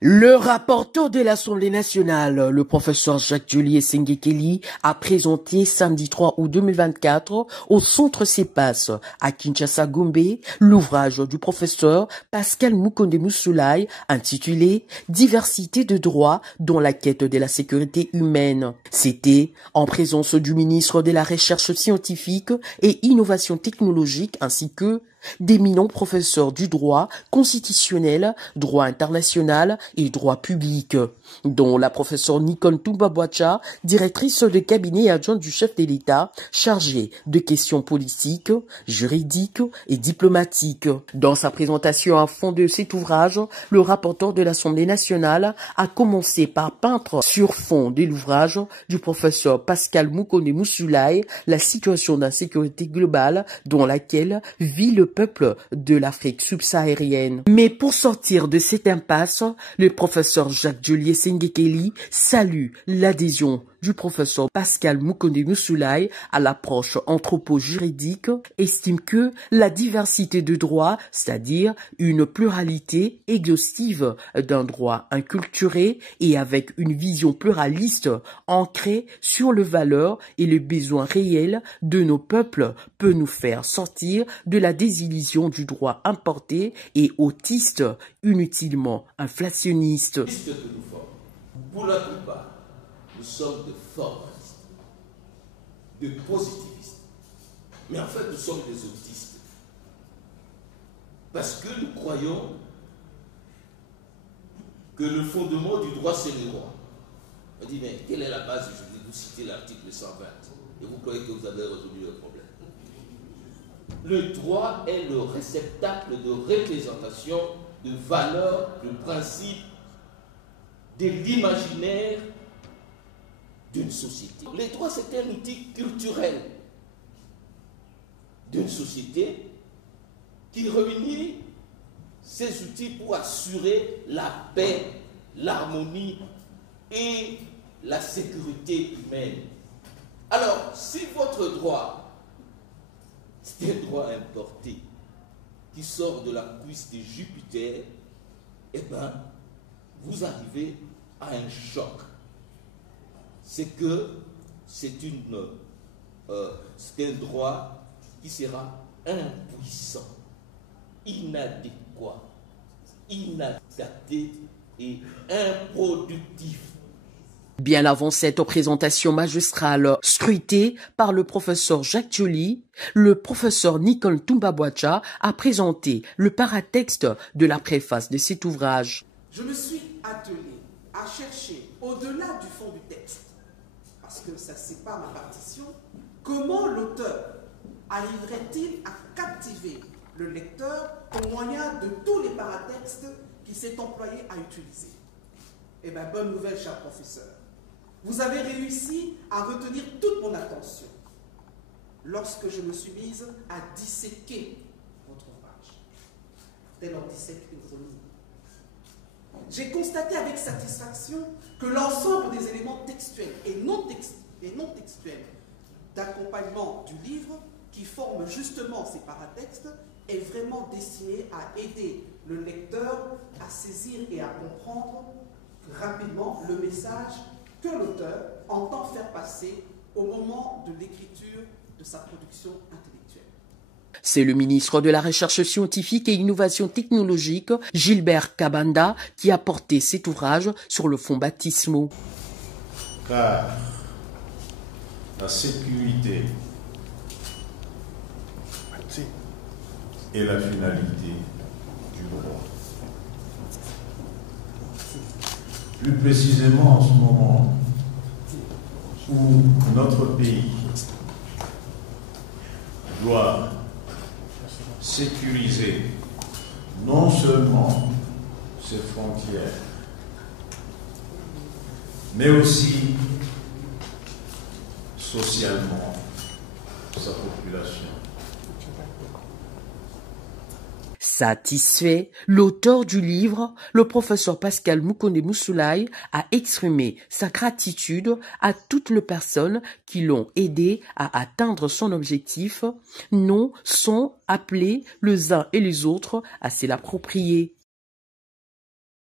Le rapporteur de l'Assemblée nationale, le professeur Jacques-Julier Sengekeli, a présenté samedi 3 août 2024 au centre CEPAS à Kinshasa-Gombe l'ouvrage du professeur Pascal Moukonde-Moussoulaye intitulé « Diversité de droits dans la quête de la sécurité humaine ». C'était en présence du ministre de la Recherche scientifique et innovation technologique ainsi que d'éminents professeurs du droit constitutionnel, droit international et droit public, dont la professeure Nicole Toumba-Boacha, directrice de cabinet et adjointe du chef de l'État, chargée de questions politiques, juridiques et diplomatiques. Dans sa présentation à fond de cet ouvrage, le rapporteur de l'Assemblée nationale a commencé par peindre sur fond de l'ouvrage du professeur Pascal Moukonde-Moussoulaye la situation d'insécurité globale dans laquelle vit le peuple de l'Afrique subsaharienne. Mais pour sortir de cette impasse, le professeur Jacques-Julier Sengekeli salue l'adhésion du professeur Pascal Moukonde-Moussoulaye à l'approche anthropo-juridique, estime que la diversité de droits, c'est-à-dire une pluralité exhaustive d'un droit inculturé et avec une vision pluraliste ancrée sur les valeurs et les besoins réels de nos peuples, peut nous faire sortir de la désillusion du droit importé et autiste, inutilement inflationniste. Pour la plupart, nous sommes de formalistes, de positivistes. Mais en fait, nous sommes des autistes. Parce que nous croyons que le fondement du droit, c'est le droit. On dit, mais quelle est la base? Je vais vous citer l'article 120. Et vous croyez que vous avez résolu le problème. Le droit est le réceptacle de représentation, de valeurs, de principes, de l'imaginaire d'une société. Les droits, c'est un outil culturel d'une société qui réunit ces outils pour assurer la paix, l'harmonie et la sécurité humaine. Alors, si votre droit, c'est un droit importé qui sort de la cuisse de Jupiter, eh bien, vous arrivez à un choc. C'est que c'est un droit qui sera impuissant, inadéquat, inadapté et improductif. Bien avant cette présentation magistrale scrutée par le professeur Jacques-Julier, le professeur Nicole Toumba-Boacha a présenté le paratexte de la préface de cet ouvrage. Je me suis attelé à chercher, au-delà du fond du texte, parce que ça c'est pas ma partition, comment l'auteur arriverait-il à captiver le lecteur au moyen de tous les paratextes qu'il s'est employé à utiliser. Eh bien, bonne nouvelle, cher professeur. Vous avez réussi à retenir toute mon attention lorsque je me suis mise à disséquer votre ouvrage. Tel on dissèque une volume. J'ai constaté avec satisfaction que l'ensemble des éléments textuels et non textuels d'accompagnement du livre qui forment justement ces paratextes est vraiment destiné à aider le lecteur à saisir et à comprendre rapidement le message que l'auteur entend faire passer au moment de l'écriture de sa production intellectuelle. C'est le ministre de la Recherche scientifique et innovation technologique, Gilbert Kabanda, qui a porté cet ouvrage sur le fond baptismaux. Car la sécurité est la finalité du droit. Plus précisément en ce moment où notre pays doit sécuriser non seulement ses frontières, mais aussi socialement sa population. Satisfait, l'auteur du livre, le professeur Pascal Moukonde-Moussoulaye, a exprimé sa gratitude à toutes les personnes qui l'ont aidé à atteindre son objectif, non sans appeler les uns et les autres à se l'approprier.